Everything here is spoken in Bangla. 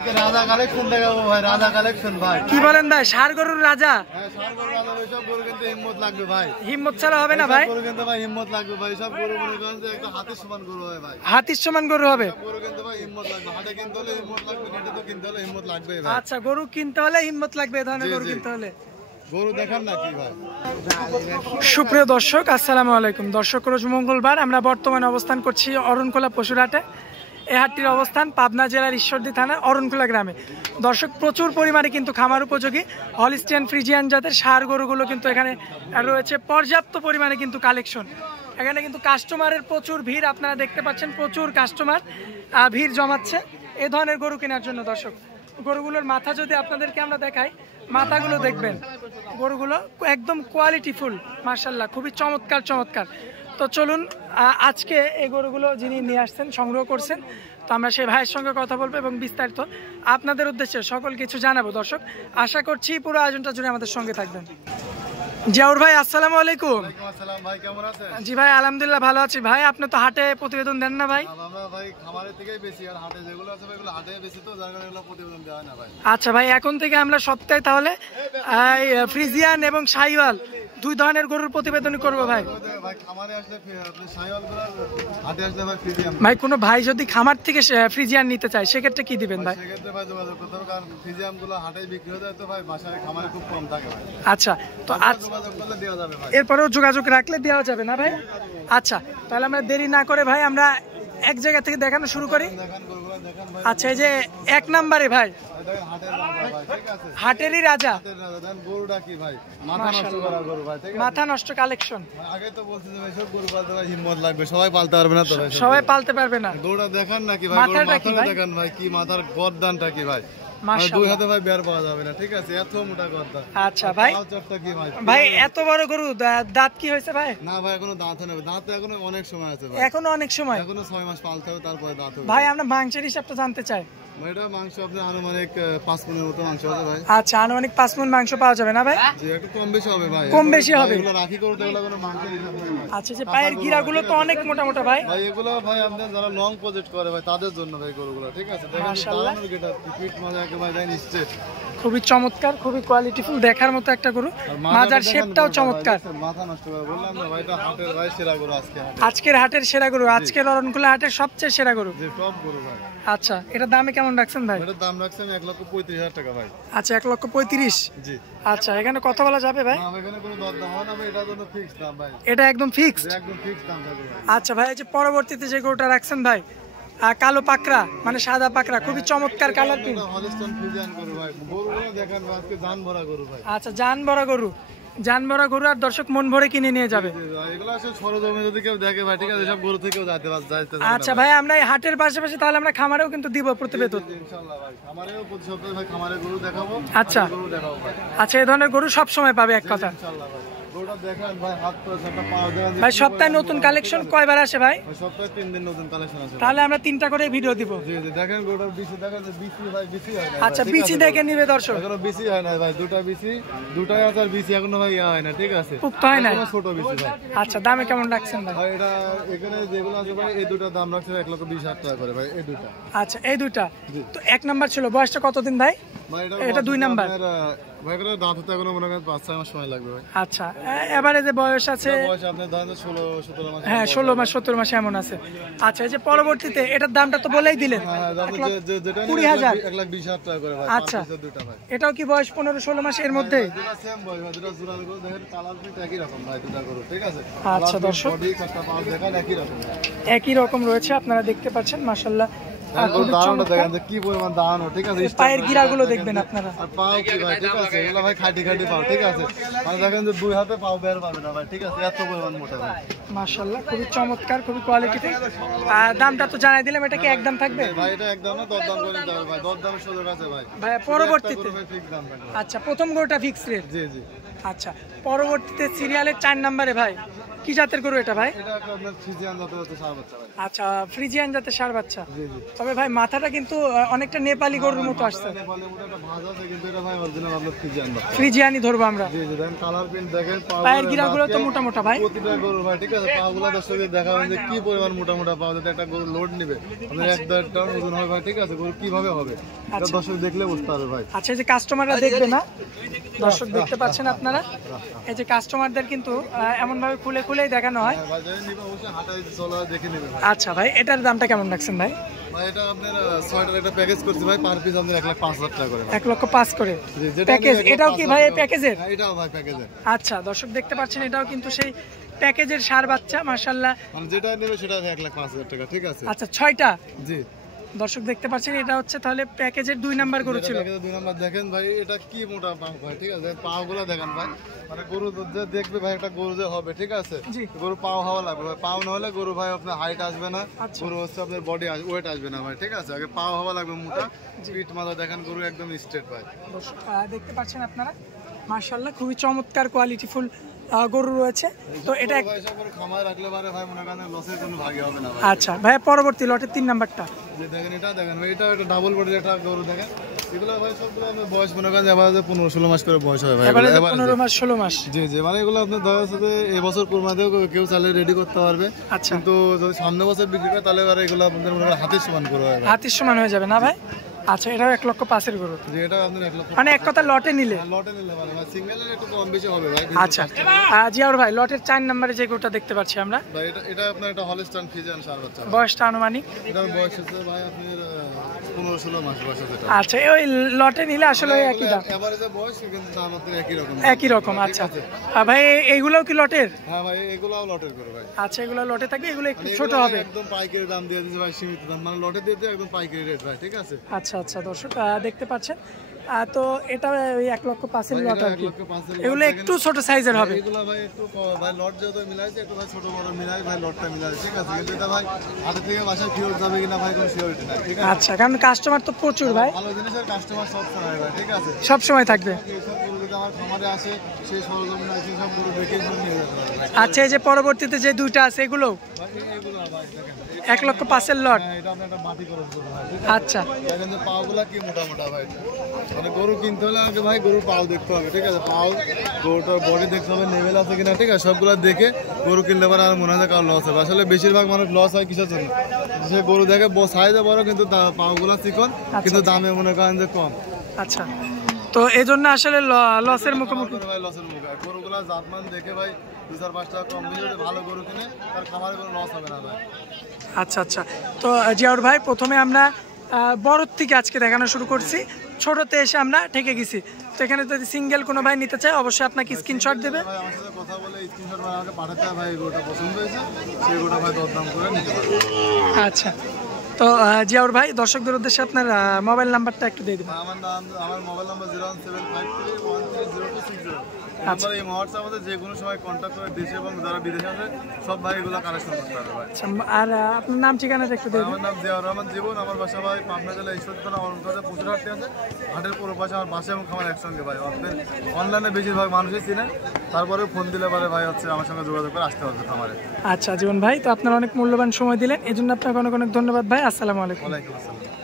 রাজা কালেকশন দেখাবো ভাই, রাজা কালেকশন ভাই। কি বলেন ভাই, ষাঁড় গরুর রাজা? হ্যাঁ, ষাঁড় গরু রাজা ভাই, সব গরু কিন্তু হিম্মত লাগবে ভাই। হিম্মত ছাড়া হবে না ভাই? গরু কিন্তু ভাই হিম্মত লাগবে ভাই, সব গরু মনে করেন যে একটা হাতির সমান গরু হয় ভাই। হাতির সমান গরু হবে? সব গরু কিন্তু ভাই হিম্মত লাগবে, হাটে কিনতে হলে হিম্মত লাগবে, নেটে তো কিনতে হলে হিম্মত লাগবে ভাই। আচ্ছা, গরু কিনতে হলে হিম্মত লাগবে, এই ধরনের গরু কিনতে হলে। গরু দেখান না কি ভাই। সুপ্রিয় দর্শক, আসসালামু আলাইকুম। দর্শক, রোজ মঙ্গলবার আমরা বর্তমানে অবস্থান করছি অরণখোলা পশুরহাটে। এই হাটটির অবস্থান পাবনা জেলার ঈশ্বরদী থানার অরণখোলা গ্রামে। দর্শক, প্রচুর পরিমাণে কিন্তু খামার উপযোগী হলিস্টিয়ান ফ্রিজিয়ান জাতের ষাঁড় গরুগুলো কিন্তু এখানে রয়েছে। পর্যাপ্ত পরিমাণে কিন্তু কালেকশন। এখানে কিন্তু কাস্টমারের প্রচুর ভিড়, আপনারা দেখতে পাচ্ছেন প্রচুর কাস্টমার ভিড় জমাচ্ছে এই ধরনের গরু কেনার জন্য। দর্শক, গরুগুলোর মাথা যদি আপনাদেরকে আমরা দেখাই, মাথাগুলো দেখবেন, গরুগুলো একদম কোয়ালিটিফুল, মার্শাল্লাহ, খুবই চমৎকার চমৎকার। তো চলুন, আজকে এই গরুগুলো যিনি নিয়ে আসছেন, সংগ্রহ করছেন, তো আমরা সেই ভাইয়ের সঙ্গে কথা বলবো এবং বিস্তারিত আপনাদের উদ্দেশ্যে সকল কিছু জানাবো। দর্শক, আশা করছি পুরো আয়োজনটা জুড়ে আমাদের সঙ্গে থাকবেন। জিয়াউর ভাই, আসসালামু আলাইকুম। আসসালাম ভাই, কেমন আছেন? জি ভাই, আলহামদুলিল্লাহ ভালো আছি। ভাই, আপনি তো হাটে প্রতিবেদন দেন না ভাই? আমরা ভাই খামারের থেকেই বেশি, আর হাটে যেগুলো আছে ভাই, এগুলো হাটে বেশি, তো যার কারণে এগুলো প্রতিবেদন দেওয়া হয় না ভাই। আচ্ছা ভাই, এখন থেকে আমরা সপ্তাহে তাহলে ফ্রিজিয়ান এবং শাহিওয়াল দুই ধরনের গরুর প্রতিবেদন করব ভাই। ভাই খামারে আসলে আপনি শাহিওয়ালগুলো, হাটে আসলে ভাই ফ্রিজিয়ান। ভাই, কোনো ভাই যদি খামার থেকে ফ্রিজিয়ান নিতে চায় সেক্ষেত্রে কি দিবেন ভাই? সেক্ষেত্রে ভাই যোগাযোগ করতে হবে, কারণ ফ্রিজিয়ানগুলো হাটে বিক্রি হয়ে যায়, তো ভাই বাসায় খামারে খুব কম থাকে ভাই। আচ্ছা, তো আজ যোগাযোগ করলে দেওয়া যাবে ভাই। এরপরেও যোগাযোগ রাখলে দেওয়া যাবে না ভাই? আচ্ছা, তাহলে আমরা দেরি না করে ভাই আমরা এক জায়গা থেকে দেখানো শুরু করি। দেখান গরুগুলো, দেখান ভাই। আচ্ছা, এই যে এক নাম্বারে ভাই, দেখেন হাটের রাজা ভাই, ঠিক আছে? হাটেরই রাজা। হাটের রাজা, দেন গরুটা কি ভাই, মাথা নষ্ট করা গরু ভাই, ঠিক আছে? মাথা নষ্ট কালেকশন। আগে তো বলছি যে ভাই সব গরু পালতে ভাই হিম্মত লাগবে, সবাই পালতে পারবে না তো ভাই। সবাই পালতে পারবে না। গরুটা দেখান নাকি ভাই, মাথাটা কি ভাই? দেখান ভাই, কি মাথার গর্দানটা কি ভাই, মাশাআল্লাহ। দুই হাতে ভাই বের পাওয়া যাবে না, ঠিক আছে? এত মোটা গর্দান। আচ্ছা ভাই, চটটা কি ভাই? ভাই এত বড় গরু, দাঁত কি হয়েছে ভাই? না ভাই, এখনো দাঁত হয় না, দাঁত এখনো অনেক সময় আছে ভাই, এখনো অনেক সময়। এখনো 6 মাস পালতে হবে, তারপরে দাঁত হবে ভাই, আমরা মাংসের হিসাবটা জানতে চাই। ভাই। এটা মাংস আপনি আনুমানিক 5 মণের মতো মাংস হবে ভাই। আচ্ছা, আনুমানিক 5 মণ মাংস পাওয়া যাবে না ভাই? জি, একটু কম বেশি হবে ভাই, কম বেশি হবে। এগুলো রাখি করতে, এগুলো কোনো মাংসের হিসাব নেই ভাই। আচ্ছা, যে পায়ের গিরাগুলো তো অনেক মোটা মোটা ভাই। ভাই এগুলো ভাই আপনার যারা লং প্রজেক্ট করে ভাই, তাদের জন্য ভাই গরুগুলো, ঠিক আছে? দেখেন মাশাআল্লাহ। দারুণ গেটা, পিট মাজা একেবারে দেন স্ট্রেট, খুবই চমৎকার, খুবই কোয়ালিটিফুল, দেখার মতো একটা গরু। মাজার শেপটাও চমৎকার। মাথা নষ্ট করে বললাম না ভাই, এটা হাটের ভাই সেরা গরু আজকে। আজকের হাটের সেরা গরু, আজকের অরণখোলা হাটের সবচেয়ে সেরা গরু। যে টপ গরু ভাই। আচ্ছা, এটা দামে কেমন রাখছেন ভাই? এটার দাম রাখছি আমি 1,35,000 টাকা ভাই। আচ্ছা, 1,35,000। জি। আচ্ছা, এখানে কথা বলা যাবে ভাই? না, এখানে কোনো দরদাম হবে না ভাই, এটার জন্য ফিক্স দাম ভাই, এটা একদম ফিক্সড? একদম ফিক্স দাম থাকবে ভাই। আচ্ছা ভাই, এই যে পরবর্তীতে যে গরুটা রাখছেন ভাই, কালো পাকড়া মানে সাদা পাকড়া, খুবই চমৎকার কালার প্রিন্ট। এটা হলিস্টন ফ্রিজিয়ান গরু ভাই, গরুগুলো দেখেন ভাই, আজকে জান ভরা গরু ভাই। আচ্ছা, জান ভরা গরু, জান ভরা গরু, আর দর্শক মন ভরে কিনে নিয়ে যাবে। জি, জি, এগুলো আসলে সরজমে যদি কেউ দেখে ভাই, ঠিক আছে? সব গরু থেকেও যাইতে আচ্ছা ভাই, আমরা এই হাটের পাশাপাশি তাহলে আমরা খামারেও কিন্তু দিব প্রতিবেদন। ইনশাআল্লাহ ভাই, খামারেও প্রতি সপ্তাহে ভাই খামারে গরু দেখাবো। আচ্ছা, গরু দেখাবো ভাই। আচ্ছা, এই ধরনের গরু সব সময় পাবে এক কথা। ইনশাআল্লাহ ভাই, গরুটা দেখেন ভাই, হাত পা সবটা পাওয়া যায় ভাই, সপ্তাহে নতুন কালেকশন কয়বার আসে ভাই? ভাই, সপ্তাহে 3 দিন নতুন কালেকশন আছে। তাহলে আমরা 3টা করে ভিডিও দিব। জি জি, দেখেন গরুটার বিসি দেখেন, যে বিসি ভাই, বিসি হয় না। আচ্ছা, বিচি দেখে নিবে দর্শক। এখনো বিসি হয় না ভাই, দুটা বিসি, দুটাই আছে, আর বিসি এখনো ভাই হয় না, ঠিক আছে? পুক্ত হয় নাই? এখনো ছোট বিসি ভাই। আচ্ছা, দামে কেমন রাখছেন ভাই? ভাই এটা এখানে যেগুলো আছে ভাই, এই দুটার দাম রাখছে 1,20,000 টাকা করে ভাই, এই দুটা। আচ্ছা, এই দুইটা তো 1 নাম্বার ছিল, বয়সটা কতদিন ভাই? ভাই এটা 2 নাম্বার। ভাই এটা দাঁত হতে এখনো মনে করেন 5-6 মাস সময় লাগবে ভাই। আচ্ছা, এবারে যে বয়স আছে, বয়স আপনার ধরেন 16-17 মাস। হ্যাঁ 16 মাস 17 মাস এমন আছে। আচ্ছা, এই যে পরবর্তীতে এটার দামটা তো বলেই দিলেন, হ্যাঁ, আপনি যেটা 20,000। 1,20,000 টাকা করে ভাই। আচ্ছা, পার পিসের দুটা ভাই। এটাও কি বয়স 15-16 মাস এর মধ্যে? দুটা সেম বয়স ভাই, দুটা জোড়া গরু দেখেন, কালার প্রিন্ট একই রকম ভাই, দুটা গরু, ঠিক আছে? আচ্ছা দর্শক, বডি কাটটা পাও দেখেন একই রকম ভাই। একই রকম রয়েছে, আপনারা দেখতে পাচ্ছেন, মাশাআল্লাহ। দাঁড়ানোটা দেখেন যে কি পরিমাণ দাঁড়ানো, ঠিক আছে? পায়ের গিরাগুলো দেখবেন আপনারা। আর পাও কি ভাই, ঠিক আছে? এগুলো ভাই খাটি খাটি পাও, ঠিক আছে? মানে দেখেন যে 2 হাতে পাও বের পাবে না ভাই, ঠিক আছে? এত পরিমাণ মোটা ভাই, মাশাআল্লাহ, খুবই চমৎকার, খুবই কোয়ালিটিতে। দামটা তো জানাই দিলাম, এটা কি একদম থাকবে ভাই? এটা একদম না, দরদাম করে নিতে হবে ভাই, দরদামের সুযোগ আছে ভাই। ভাই পরবর্তীতে? ফিক্স দাম ভাই। আচ্ছা, প্রথম গরুটা ফিক্স রেট। জি জি। আচ্ছা, পরবর্তীতে সিরিয়ালের 4 নম্বরে ভাই, কি জাতের গরু এটা ভাই? এটা আপনার ফ্রিজিয়ান জাতের হচ্ছে ষাঁড় বাচ্চা ভাই। আচ্ছা, ফ্রিজিয়ান জাতের ষাঁড় বাচ্চা। জি জি। তো তবে ভাই মাথাটা কিন্তু অনেকটা নেপালি গরুর মতো আসছে। নেপালের মতো একটা ভাঁজ আছে, কিন্তু এটা ভাই অরিজিনাল আপনার ফ্রিজিয়ান বাচ্চা। ফ্রিজিয়ানি ধরবো আমরা। জি জি, দেখেন কালার প্রিন্ট দেখেন, পায়ের গিরাগুলো তো মোটা মোটা ভাই, প্রতিটা গরু ভাই, ঠিক আছে। পাগুলা দর্শকদের দেখাবেন যে কি পরিমাণ মোটা মোটা পাওয়া যায়। একটা গরু লোড নিবে আপনার 1-1.5 টন ওজন হবে ভাই, ঠিক আছে। গরু কিভাবে হবে এটা দর্শক দেখলে বুঝতে পারবে ভাই। আচ্ছা, এই যে কাস্টমাররা দেখবে না, দর্শক দেখতে পাচ্ছেন আপনারা, এই যে কাস্টমারদের কিন্তু এমন ভাবে খুলে খুলেই দেখানো হয়। ভাই যারা নিবে অবশ্যই হাঁটাই চলা দেখে নেবে ভাই। আচ্ছা ভাই, এটার দামটা কেমন রাখছেন ভাই? ভাই এটা আপনার 6টার একটা প্যাকেজ করছি ভাই, পার পিস আপনার 1,05,000 টাকা করে। 1,05,000 করে প্যাকেজ। এটাও কি ভাই প্যাকেজের? হ্যাঁ, এটাও ভাই প্যাকেজের। আচ্ছা, দর্শক দেখতে পাচ্ছেন এটাও কিন্তু সেই প্যাকেজের ষাঁড় বাচ্চা, মাশাআল্লাহ। মানে যেটা নেবে সেটা 1,05,000 টাকা, ঠিক আছে। আচ্ছা, 6টা। জি, দর্শক দেখতে পাচ্ছেন এটা হচ্ছে তাহলে প্যাকেজের 2 নাম্বার গরু ছিল। 2 নাম্বার দেখেন ভাই, এটা কি মোটা পা ভাই, ঠিক আছে। পাগুলো দেখেন ভাই, মানে গরু যে দেখবে ভাই একটা গরু যে হবে, ঠিক আছে। গরু পাও হওয়া লাগবে ভাই, পাও না হলে গরু ভাই আপনার হাইট আসবে না, গরু হচ্ছে আপনার বডি ওয়েট আসবে না ভাই, ঠিক আছে। আগে পাও হওয়া লাগবে মোটা, পিঠ মাথা দেখেন গরু একদম স্ট্রেট ভাই। দর্শক দেখতে পাচ্ছেন আপনারা, মাশাআল্লাহ খুবই চমৎকার কোয়ালিটিফুল গরু রয়েছে। তো এটা ভাই সব গরু খামারে রাখলে পারে ভাই, মনে করেন লসের কোনো ভাগই হবে না ভাই। আচ্ছা ভাই, পরবর্তী লটের 3 নাম্বারটা যে দেখেন, এটা দেখেন ভাই, এটা একটা ডাবল বডির একটা গরু দেখেন। এগুলো ভাই সবগুলো আপনার বয়স মনে করেন এভারেজে 15-16 মাস করে বয়স হয় ভাই। এবারে 15 মাস 16 মাস। জি জি, মানে এগুলো আপনার ধরা যাচ্ছে যে এবছর কোরবানিতেও কেউ চাইলে রেডি করতে পারবে। আচ্ছা, কিন্তু যদি সামনে বছর বিক্রি করে তাহলে এবারে এগুলো আপনাদের মনে করেন হাতের সমান করে হবে, হাতের সমান হয়ে যাবে না ভাই? আচ্ছা, এটাও 1,05,000 গরু, যে এটা আপনার 1 লক্ষ মানে এক কথা লটে নিলে। লটে নিলে মানে ভাই সিঙ্গেলের একটু কম বেশি হবে ভাই। আচ্ছা, জিয়াউর ভাই লটের 4 নম্বরে যে গরুটা দেখতে পাচ্ছি আমরা ভাই, এটা আপনার একটা হলস্টাইন ফ্রিজিয়ান ষাঁড় বাচ্চা। বয়সটা আনুমানিক? এটার বয়স হচ্ছে ভাই আপনার 15-16 মাস বয়স আছে এটা। আচ্ছা, ওই লটে নিলে আসলে ওই একই দাম, এভারেজে বয়স কিন্তু দাম আপনার একই রকম। আচ্ছা ভাই, এইগুলোও কি লটের? হ্যাঁ ভাই, এগুলোও লটের করে ভাই। আচ্ছা, এগুলো লটে থাকবে, এগুলো একটু ছোট হবে। একদম পাইকারি দাম দিয়ে দিয়েছে ভাই, সীমিত দাম, মানে লটে দিয়ে দিয়ে একদম পাইকারি রেট ভাই, ঠিক আছে। আচ্ছা আচ্ছা, দর্শক দেখতে পাচ্ছেন, তো এটা ওই 1,05,000 লট আর কি। এগুলো একটু ছোট সাইজের হবে। এগুলো ভাই একটু ভাই লট যেহেতু মিলাইছে, একটু ভাই ছোট বড় মিলাই ভাই লটটা মিলাইছে, ঠিক আছে। কিন্তু এটা ভাই হাতে থেকে বাসায় ফিরত যাবে কিনা ভাই কোনো সিওরিটি নাই, ঠিক আছে। আচ্ছা, কারণ কাস্টমার তো প্রচুর ভাই, ভালো জিনিসের কাস্টমার সব সময় ভাই, ঠিক আছে, সব সময় থাকবে। এইসব গরু যদি আমার খামারে আসে, সেই সরজমিন আছে সব গরু দেখে শুনে নিয়ে যেতে পারবে ভাই। আচ্ছা, এই যে পরবর্তীতে যে দুইটা আছে এগুলো এগুলো ভাই দেখেন 1,05,000 লট। এটা আপনার একটা মাটি খরচ করবে ভাই, আচ্ছা, দেখেন যে পাগুলা কি মোটা মোটা ভাই। মানে গরু কিনতে হলে আগে ভাই গরুর পাও দেখতে হবে, ঠিক আছে। পাও, গরুটার বডি দেখতে হবে, নেভেল আছে কিনা, ঠিক আছে। সবগুলো দেখে গরু কিনলে পরে আর মনে হয় কারো লস হবে। আসলে বেশিরভাগ মানুষ লস হয় কিসের জন্য? সে গরু দেখে সাইজে বড় কিন্তু পাগুলা চিকন, কিন্তু দামে মনে করেন যে কম। আচ্ছা, তো এই জন্য আসলে লসের মুখোমুখি ভাই, লসের মুখে। গরুগুলা জাতমান দেখে ভাই 2-4-5 টাকা কম দিয়ে যদি ভালো গরু কিনে, তার খামারে কোনো লস হবে না ভাই। আচ্ছা আচ্ছা, তো জিয়াউর ভাই প্রথমে আমরা বড়র থেকে আজকে দেখানো শুরু করছি, ছোটতে এসে আমরা ঠেকে গেছি। তো এখানে যদি সিঙ্গেল কোনো ভাই নিতে চায় অবশ্যই আপনাকে স্ক্রিনশট দেবে। ভাই আমার সাথে কথা বলে স্ক্রিনশট ভাই আমাকে পাঠাতে হবে, ভাই গরুটা পছন্দ হয়েছে, সেই গরুটা ভাই দরদাম করে নিতে পারবে। আচ্ছা, তো জিয়াউর ভাই দর্শকদের উদ্দেশ্যে আপনার মোবাইল নাম্বারটা একটু দিয়ে দেবেন। আমার মোবাইল নাম্বার 01753130260। আচ্ছা, এই হোয়াটসঅ্যাপ আছে, যে কোনো সময় কন্ট্যাক্ট করে দেশে এবং যারা বিদেশে আছে সব ভাই এগুলো কালেকশন করতে পারবে ভাই। আচ্ছা, আর আপনার নাম ঠিকানাটা একটু দিয়ে দেবেন। আমার নাম জিয়াউর রহমান জীবন, আমার বাসা ভাই পাবনা জেলা ঈশ্বর থানা অরণকাজা প্রচুর হাটে আছে। হাটের পুরো পাশে আমার বাসা এবং খামার একসঙ্গে ভাই। অনলাইনে বেশিরভাগ মানুষই চিনে, তারপরে ফোন দিলে পরে ভাই হচ্ছে আমার সঙ্গে যোগাযোগ করে আসতে পারবে খামারে। আচ্ছা জীবন ভাই, তো আপনার অনেক মূল্যবান সময় দিলেন, এই জন্য আপনাকে অনেক অনেক ধন্যবাদ ভাই। আসসালামু আলাইকুম। ওয়ালাইকুম আসসালাম।